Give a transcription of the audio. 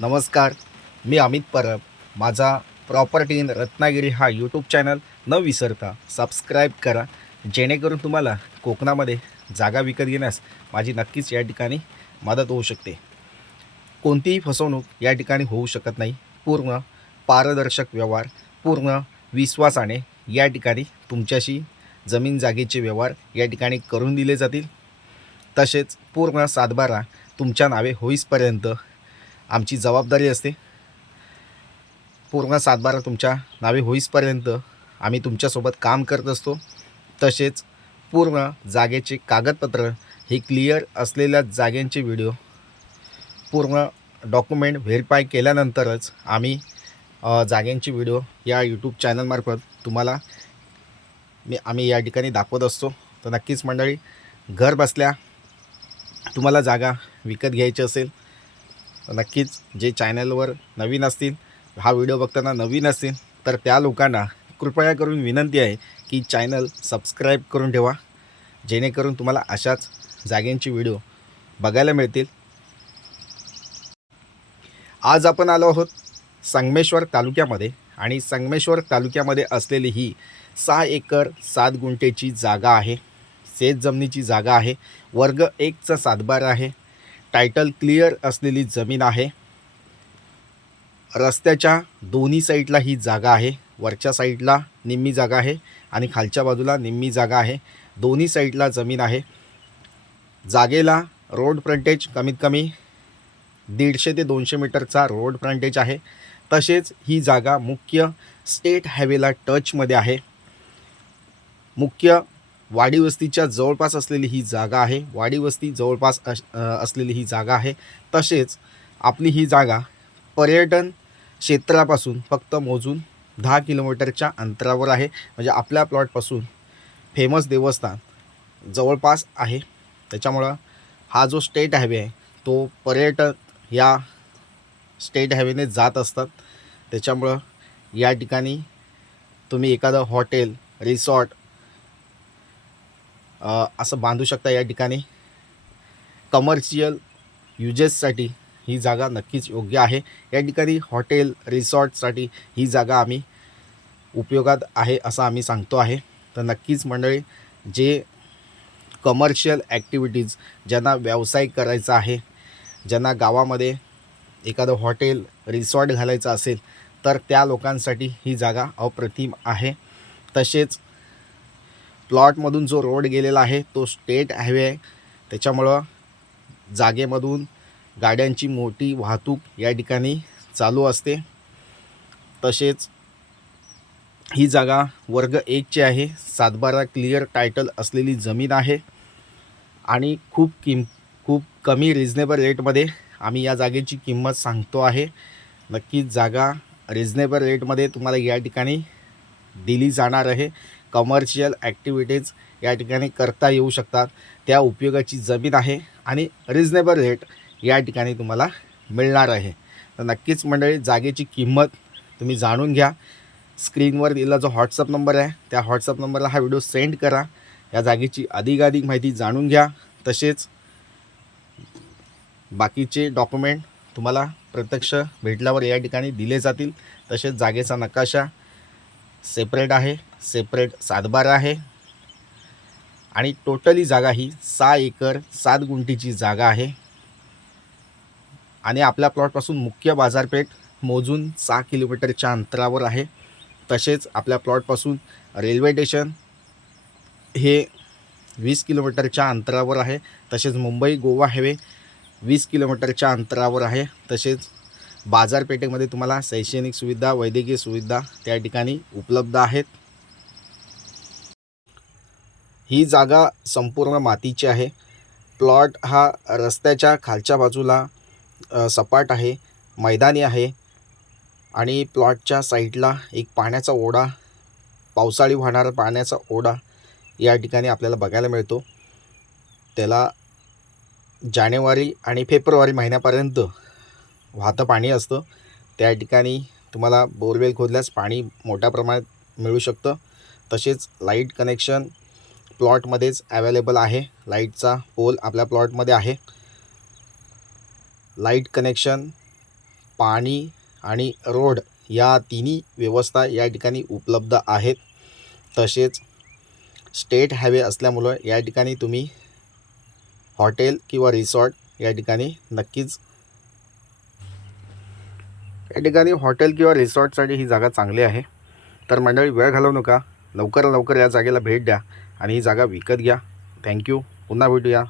नमस्कार मी अमित परब. माझा property in Ratnagiri हा यूट्यूब चॅनल न विसरता सबस्क्राईब करा. जेणेकरून तुम्हाला कोकणामध्ये जागा विकत घेण्यास माझी नक्कीच या ठिकाणी मदत होऊ शकते. कोणतीही फसवणूक या ठिकाणी होऊ शकत नाही. पूर्ण पारदर्शक व्यवहार पूर्ण विश्वासाने या ठिकाणी तुमच्याशी जमीन जागेचे व्यवहार या ठिकाणी करून दिले जातील. तसेच पूर्ण सातबारा तुमच्या नावे होईसपर्यंत आमची जबाबदारी असते. पूर्ण सातबारा तुमच्या नावे होईसपर्यंत आम्ही तुमच्यासोबत काम करत असतो. तसेच पूर्ण जागेचे कागदपत्र हे क्लिअर असलेल्या जागेंचे व्हिडिओ पूर्ण डॉक्युमेंट व्हेरीफाय केल्यानंतरच आम्ही जाग्यांचे व्हिडिओ या यूट्यूब चॅनलमार्फत तुम्हाला मी आम्ही या ठिकाणी दाखवत असतो. तर नक्कीच मंडळी घर बसल्या तुम्हाला जागा विकत घ्यायची असेल नक्कीच जे चॅनलवर नवीन असतील हा व्हिडिओ बघताना नवीन असतील तर त्या लोकांना कृपया करून विनंती आहे की चॅनल सबस्क्राईब करून ठेवा. जेणेकरून तुम्हाला अशाच जागेंची व्हिडिओ बघायला मिळतील. आज आपण आलो आहोत संगमेश्वर तालुक्यामध्ये आणि संगमेश्वर तालुक्यामध्ये असलेली ही सहा एकर सात गुंठेची जागा आहे. शेत जमिनीची जागा आहे. वर्ग एकचा सातबारा आहे. टायटल क्लिअर असलेली जमीन आहे. रस्त्याच्या दोन्ही साईडला ही जागा आहे. वरच्या साईडला निम्मी जागा आहे आणि खालच्या बाजूला निम्मी जागा आहे. दोन्ही साईडला जमीन आहे. जागेला रोड फ्रंटेज कमीत कमी दीडशे ते दोनशे मीटरचा रोड फ्रंटेज आहे. तसेच ही जागा मुख्य स्टेट हायवेला टचमध्ये आहे. मुख्य वाडी वस्तीच्या जवळपास असलेली ही जागा आहे. वाडी वस्ती जवळपास अस असलेली ही जागा आहे. तसेच आपली ही जागा पर्यटन क्षेत्रापासून फक्त मोजून दहा किलोमीटरच्या अंतरावर आहे. म्हणजे आपल्या प्लॉटपासून फेमस देवस्थान जवळपास आहे. त्याच्यामुळं हा जो स्टेट हायवे आहे तो पर्यटन या स्टेट हायवेने जात असतात. त्याच्यामुळं या ठिकाणी तुम्ही एखादं हॉटेल रिसॉर्ट असं बांधू शकता या ठिकाणी. कमर्शियल युजेससाठी ही जागा नक्कीच योग्य आहे. या ठिकाणी हॉटेल रिसॉर्टसाठी ही जागा आम्ही उपयोगात आहे असं आम्ही सांगतो आहे. तर नक्कीच मंडळी जे कमर्शियल ॲक्टिव्हिटीज ज्यांना व्यवसाय करायचा आहे ज्यांना गावामध्ये एखादं हॉटेल रिसॉर्ट घालायचं असेल तर त्या लोकांसाठी ही जागा अप्रतिम आहे. तसेच प्लॉटमधून जो रोड गेलेला आहे तो स्टेट हायवे आहे. त्याच्यामुळं जागेमधून गाड्यांची मोठी वाहतूक या ठिकाणी चालू असते. तसेच ही जागा वर्ग एकची आहे. सातबारा क्लिअर टायटल असलेली जमीन आहे. आणि खूप किम खूप कमी रिजनेबल रेटमध्ये आम्ही या जागेची किंमत सांगतो आहे. नक्कीच जागा रिजनेबल रेटमध्ये तुम्हाला या ठिकाणी दिली जाणार आहे. कमर्शियल ॲक्टिव्हिटीज या ठिकाणी करता येऊ शकतात. त्या उपयोगाची जमीन आहे आणि रिजनेबल रेट या ठिकाणी तुम्हाला मिळणार आहे. तर नक्कीच मंडळी जागेची किंमत तुम्ही जाणून घ्या. स्क्रीनवर दिलेला जो व्हॉट्सअप नंबर आहे त्या व्हॉट्सअप नंबरला हा व्हिडिओ सेंड करा. या जागेची अधिकाधिक माहिती जाणून घ्या. तसेच बाकीचे डॉक्युमेंट तुम्हाला प्रत्यक्ष भेटल्यावर या ठिकाणी दिले जातील. तसेच जागेचा नकाशा सेपरेट आहे सेपरेट सातबारा आहे. आणि टोटली जागा ही सहा एकर सात गुंठीची जागा आहे. आणि आपल्या प्लॉटपासून मुख्य बाजारपेठ मोजून सहा किलोमीटरच्या अंतरावर आहे. तसेच आपल्या प्लॉटपासून रेल्वे स्टेशन हे वीस किलोमीटरच्या अंतरावर आहे. तसेच मुंबई गोवा हायवे वीस किलोमीटरच्या अंतरावर आहे. तसेच बाजारपेठेमध्ये तुम्हाला शैक्षणिक सुविधा वैद्यकीय सुविधा त्या ठिकाणी उपलब्ध आहेत. ही जागा संपूर्ण मातीची आहे. प्लॉट हा रस्त्याच्या खालच्या बाजूला सपाट आहे मैदानी आहे आणि प्लॉटच्या साईडला एक पाण्याचा ओढा पावसाळी वाहणारा पाण्याचा ओढा या ठिकाणी आपल्याला बघायला मिळतो. त्याला जानेवारी आणि फेब्रुवारी महिन्यापर्यंत वाहतं पाणी असतं. त्या ठिकाणी तुम्हाला बोरवेल खोदल्यास पाणी मोठ्या प्रमाणात मिळू शकतं. तसेच लाइट कनेक्शन प्लॉटमध्येच ॲवेलेबल आहे. लाईटचा पोल आपल्या प्लॉटमध्ये आहे. लाइट कनेक्शन पाणी आणि रोड या तिन्ही व्यवस्था या ठिकाणी उपलब्ध आहेत. तसेच स्टेट हायवे असल्यामुळं या ठिकाणी तुम्ही हॉटेल किंवा रिसॉर्ट या ठिकाणी नक्कीच या ठिकाणी हॉटेल किंवा रिसॉर्टसाठी ही जागा चांगली आहे. तर मंडळी वेळ घालवू नका. लवकर लवकर या जागेला भेट द्या आणि ही जागा विकत घ्या. थँक्यू. पुन्हा भेटूया.